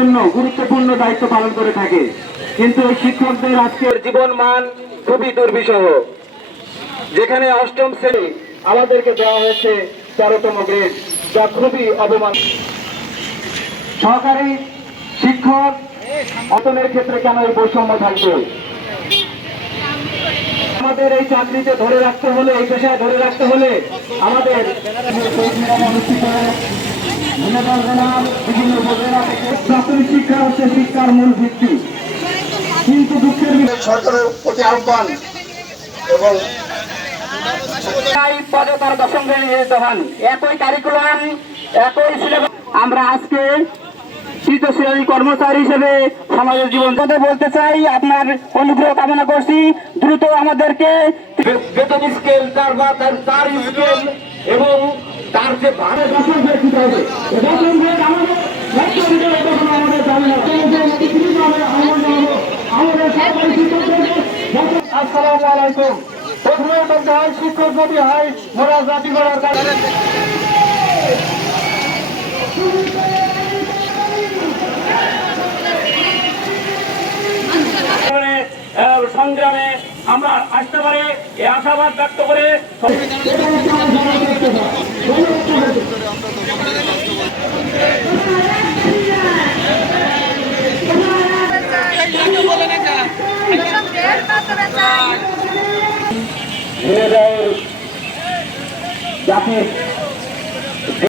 জন্য গুরুত্বপূর্ণ দায়িত্ব পালন করে থাকে, কিন্তু এই শিক্ষকদের আজকের জীবন মান খুবই দুর্বিষহ। যেখানে অষ্টম শ্রেণী আমাদেরকে দেওয়া হয়েছে 13তম গ্রেড, যা খুবই অপমান। সহকারী শিক্ষক অতনের ক্ষেত্রে কেন এই বৈষম্য থাকবে? আমাদের এই চাকরিতে ধরে রাখতে হলে, এই পেশায় ধরে রাখতে হলে আমাদের বিভিন্ন উপজেলা থেকে প্রাথমিক শিক্ষা হচ্ছে শিক্ষার মূল ভিত্তি। কিন্তু দুঃখের সরকারের প্রতি আহ্বান এবং পদে তার 10ম শ্রেণী নিয়োজিত হন, একই কারিকুলাম, একই সিলেবাস। আমরা আজকে তৃতীয় শ্রেণী কর্মচারী হিসেবে সমাজের জীবন বলতে চাই, আপনার অনুগ্রহ কামনা করছি। দ্রুত আমাদেরকে বেতন স্কেল, তার স্কেল এবং তার যে ভাড়া আসসালামু আলাইকুম। প্রথমে বলতে হয়, শিক্ষক যদি হয় মোরা জাতি করার কারণে সংগ্রামে আমরা আসতে পারি এই আশাবাদ ব্যক্ত করে জাতির